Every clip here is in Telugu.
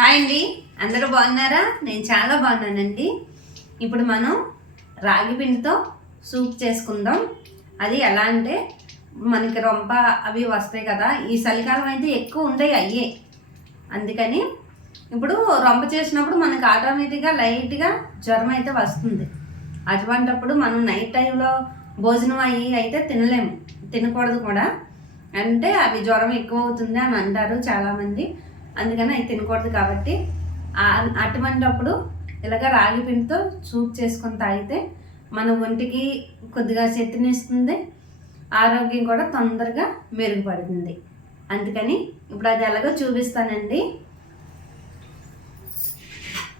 హాయ్ అండి, అందరూ బాగున్నారా? నేను చాలా బాగున్నానండి. ఇప్పుడు మనం రాగి పిండితో సూప్ చేసుకుందాం. అది ఎలా అంటే మనకి రొంప అవి వస్తాయి కదా, ఈ చలికాలం అయితే ఎక్కువ ఉండేవి అయ్యే. అందుకని ఇప్పుడు రొంప చేసినప్పుడు మనకు ఆటోమేటిక్గా లైట్గా జ్వరం అయితే వస్తుంది. అటువంటప్పుడు మనం నైట్ టైంలో భోజనం అయ్యి అయితే తినకూడదు కూడా. అంటే అవి జ్వరం ఎక్కువ అవుతుంది అని అంటారు చాలామంది. అందుకని అవి తినకూడదు. కాబట్టి అటువంటిప్పుడు ఇలాగ రాగి పిండితో సూప్ చేసుకొని తాగితే మన ఒంటికి కొద్దిగా శక్తినిస్తుంది, ఆరోగ్యం కూడా తొందరగా మెరుగుపడుతుంది. అందుకని ఇప్పుడు అది ఎలాగో చూపిస్తానండి.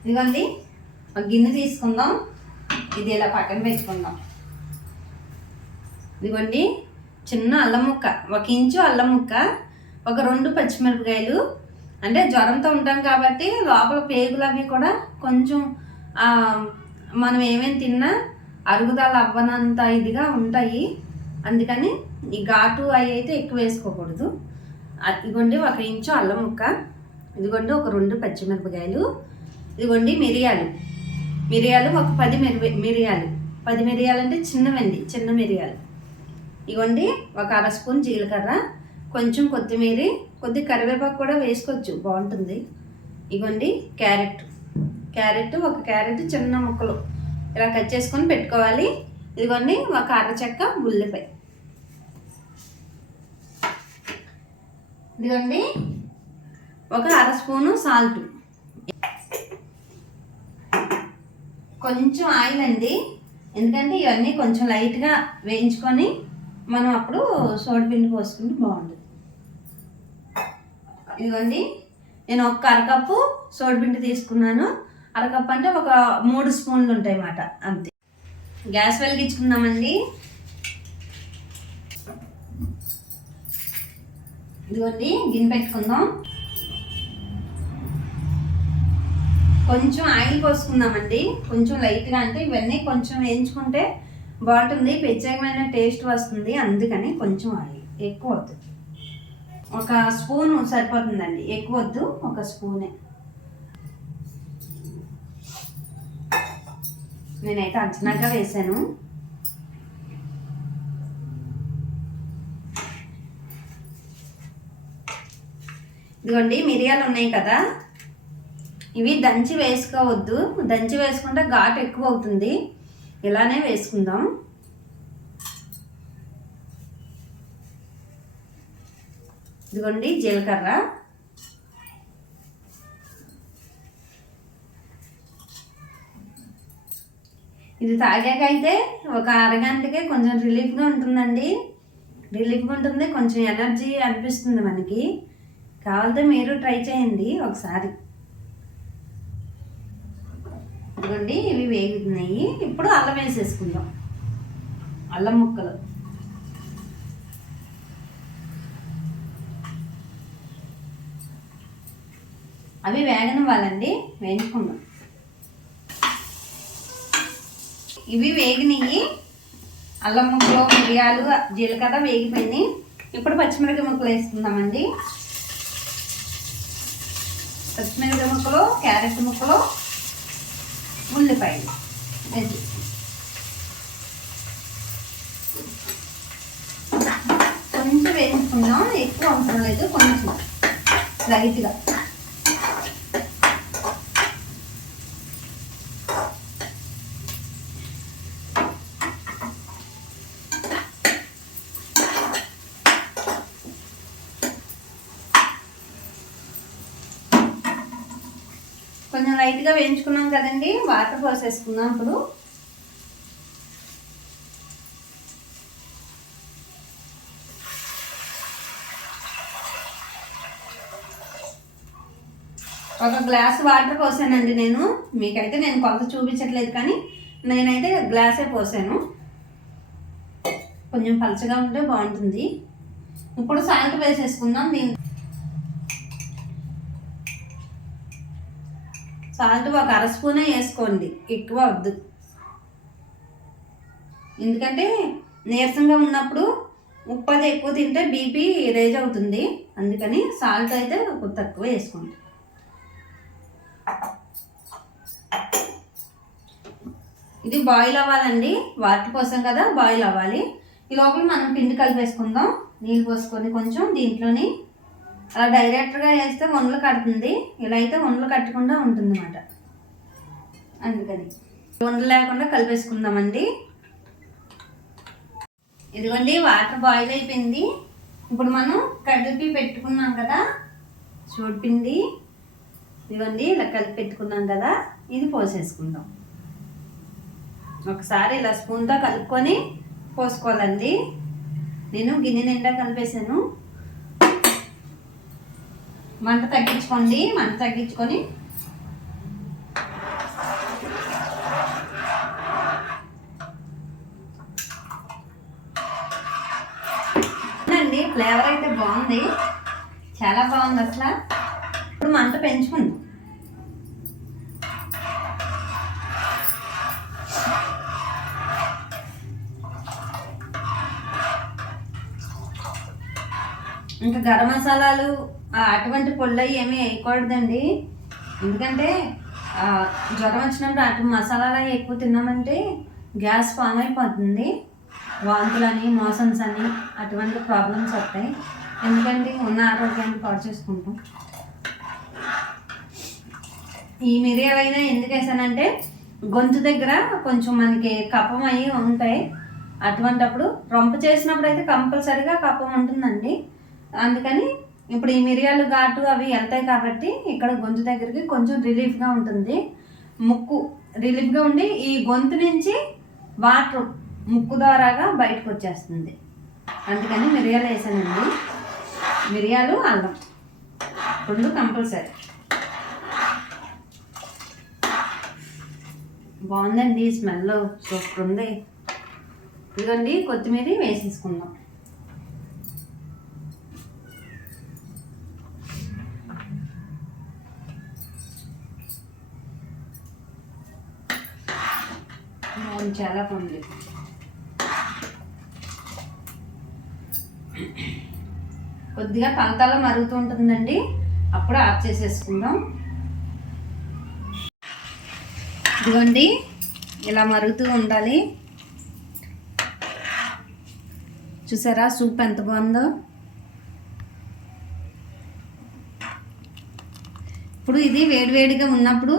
ఇదిగోండి, ఒక గిన్నె తీసుకుందాం. ఇది ఇలా పక్కన పెట్టుకుందాం. ఇదిగోండి, చిన్న అల్లం ముక్క, 1 ఇంచు అల్లం ముక్క, ఒక 2 పచ్చిమిరపకాయలు. అంటే జ్వరంతో ఉంటాం కాబట్టి లోపల పేగులు అవి కూడా కొంచెం మనం ఏమేమి తిన్నా అరుగుదల అవ్వనంత ఇదిగా ఉంటాయి. అందుకని ఈ ఘాటు అవి అయితే ఎక్కువ వేసుకోకూడదు. ఇదిగోండి 1 ఇంచు అల్లం ముక్క, ఇదిగోండి ఒక 2 పచ్చిమిరపకాయలు, ఇదిగోండి మిరియాలు ఒక 10 మిరియాలు. 10 మిరియాలు అంటే చిన్న మిరియాలు. ఇదిగోండి ఒక 1/2 స్పూన్ జీలకర్ర, కొంచెం కొత్తిమీర, కొద్ది కరివేపాకు కూడా వేసుకోవచ్చు, బాగుంటుంది. ఇదిగోండి క్యారెట్ ఒక క్యారెట్ చిన్న ముక్కలు ఇలా కట్ చేసుకొని పెట్టుకోవాలి. ఇదిగోండి ఒక అరచెక్క ఉల్లిపాయ. ఇదిగోండి ఒక 1/2 స్పూను సాల్ట్, కొంచెం ఆయిల్ అండి. ఎందుకంటే ఇవన్నీ కొంచెం లైట్గా వేయించుకొని మనం అప్పుడు సోడిపిండి పోసుకుంటే బాగుంటుంది. ఇదిగోండి, నేను ఒక అరకప్పు సోడిపిండి తీసుకున్నాను. అరకప్పు అంటే ఒక 3 స్పూన్లు ఉంటాయి అన్నమాట, అంతే. గ్యాస్ వెలిగించుకుందామండి. ఇదిగోండి గిన్నె పెట్టుకుందాం. కొంచెం ఆయిల్ పోసుకుందామండి, కొంచెం లైట్గా. అంటే ఇవన్నీ కొంచెం వేయించుకుంటే బాగుంటుంది, ప్రత్యేకమైన టేస్ట్ వస్తుంది. అందుకని కొంచెం ఆయిల్, ఎక్కువ వద్దు. 1 స్పూను సరిపోతుందండి, ఎక్కువ వద్దు, 1 స్పూనే. నేనైతే అంచనాగా వేసాను. ఇదిగోండి మిరియాలు ఉన్నాయి కదా, ఇవి దంచి వేసుకోవద్దు. దంచి వేసుకుంటే ఘాటు ఎక్కువ అవుతుంది. ఇలానే వేసుకుందాం. ఇదిగోండి జీలకర్ర, ఇది తాగాక అయితే ఒక అరగంటకే కొంచెం రిలీఫ్గా ఉంటుందండి. రిలీఫ్గా ఉంటుంది, కొంచెం ఎనర్జీ అనిపిస్తుంది మనకి. కావాలంటే మీరు ట్రై చేయండి ఒకసారి. ఇదిగోండి ఇవి వేగుతున్నాయి. ఇప్పుడు అల్లం వేసేసుకుందాం, అల్లం ముక్కలు. అవి వేగనం వాళ్ళండి, వేయించుకుందాం. ఇవి వేగినాయి, అల్లం ముక్కలు, మిరియాలు, జీలకర్ర వేగిపోయినాయి. ఇప్పుడు పచ్చిమిరపకాయ ముక్కలు వేసుకుందామండి. పచ్చిమిరపకాయ ముక్కలు, క్యారెట్ ముక్కలు, ఉల్లిపాయలు వేసి కొంచెం వేయించుకుందాం. ఎక్కువ అవసరం లేదు, కొంచెం లైట్గా. కొంచెం లైట్గా వేయించుకున్నాం కదండి, వాటర్ పోసేసుకుందాం. ఇప్పుడు ఒక గ్లాస్ వాటర్ పోసానండి నేను. మీకైతే నేను కొలత చూపించట్లేదు, కానీ నేనైతే గ్లాసే పోసాను. కొంచెం పలచగా ఉంటే బాగుంటుంది. ఇప్పుడు సాల్ట్ వేసేసుకుందాం. సాల్ట్ ఒక 1/2 స్పూనే వేసుకోండి, ఎక్కువ వద్దు. ఎందుకంటే నీరసంగా ఉన్నప్పుడు ఉప్పు అది ఎక్కువ తింటే బీపీ రేజ్ అవుతుంది. అందుకని సాల్ట్ అయితే తక్కువ వేసుకోండి. ఇది బాయిల్ అవ్వాలండి, వాటర్ పోసాం కదా బాయిల్ అవ్వాలి. ఈ లోపల మనం పిండి కలిపేసుకుందాం. నీళ్ళు పోసుకొని కొంచెం దీంట్లోని అలా డైరెక్ట్గా వేస్తే వండలు కడుతుంది, ఇలా అయితే వండలు కట్టకుండా ఉంటుంది అన్నమాట. అందుకని వండలు లేకుండా కలిపేసుకుందామండి. ఇదిగోండి వాటర్ బాయిల్ అయిపోయింది. ఇప్పుడు మనం కలిపి పెట్టుకున్నాం కదా చూడిపిండి, ఇదిగోండి ఇలా కలిపి పెట్టుకున్నాం కదా, ఇది పోసేసుకుందాం. ఒకసారి ఇలా స్పూన్తో కలుపుకొని పోసుకోవాలండి. నేను గిన్నె నిండా కలిపేసాను. మంట తగ్గించుకోండి, మంట తగ్గించుకొని అండి. ఫ్లేవర్ అయితే బాగుంది, చాలా బాగుంది అసలు. ఇప్పుడు మంట పెంచుకుందాం. ఇంకా గరం మసాలాలు అటువంటి పొళ్ళు ఏమీ వేయకూడదండి. ఎందుకంటే జ్వరం వచ్చినప్పుడు అటు మసాలాలు ఎక్కువ తిన్నామంటే గ్యాస్ ఫామ్ అయిపోతుంది, వాంతులని మోషన్స్ అని అటువంటి ప్రాబ్లమ్స్ వస్తాయి. ఎందుకంటే ఉన్న ఆరోగ్యాన్ని పాడు చేసుకుంటాం. ఈ మిరియాలైనా ఎందుకు వేసానంటే గొంతు దగ్గర కొంచెం మనకి కఫం అయ్యి ఉంటాయి. అటువంటప్పుడు రొంప చేసినప్పుడు అయితే కంపల్సరీగా కఫం ఉంటుందండి. అందుకని ఇప్పుడు ఈ మిరియాలు ఘాటు అవి వెళ్తాయి కాబట్టి ఇక్కడ గొంతు దగ్గరికి కొంచెం రిలీఫ్గా ఉంటుంది. ముక్కు రిలీఫ్గా ఉండి ఈ గొంతు నుంచి వాటర్ ముక్కు ద్వారాగా బయటకు వచ్చేస్తుంది. అందుకని మిరియాలు వేసానండి. మిరియాలు అల్లం రెండు కంపల్సరీ. బాగుందండి, స్మెల్ సూపర్ ఉంది. ఇదిగోండి కొత్తిమీర వేసేసుకుందాం. చాలా బాగుంది. కొద్దిగా పంతాలో మరుగుతూ ఉంటుందండి, అప్పుడు ఆఫ్ చేసేసుకుందాం. ఇదిగోండి ఇలా మరుగుతూ ఉండాలి. చూసారా సూప్ ఎంత బాగుందో. ఇప్పుడు ఇది వేడివేడిగా ఉన్నప్పుడు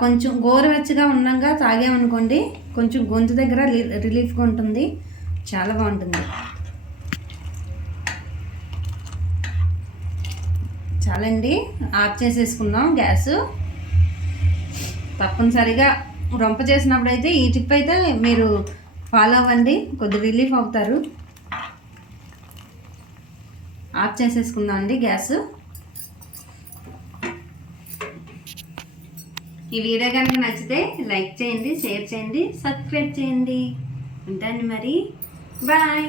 కొంచెం గోరువెచ్చగా ఉండగా తాగామనుకోండి కొంచెం గొంతు దగ్గర రిలీఫ్గా ఉంటుంది, చాలా బాగుంటుంది. చాలండి, ఆఫ్ చేసేసుకుందాం గ్యాస్. తప్పనిసరిగా రొంప చేసినప్పుడు అయితే ఈ టిప్ అయితే మీరు ఫాలో అవ్వండి, కొద్ది రిలీఫ్ అవుతారు. ఆఫ్ చేసేసుకుందాం అండి గ్యాస్. ఈ వీడియో కనుక నచ్చితే లైక్ చేయండి, షేర్ చేయండి, సబ్స్క్రైబ్ చేయండి. ఉంటాను మరి, బాయ్.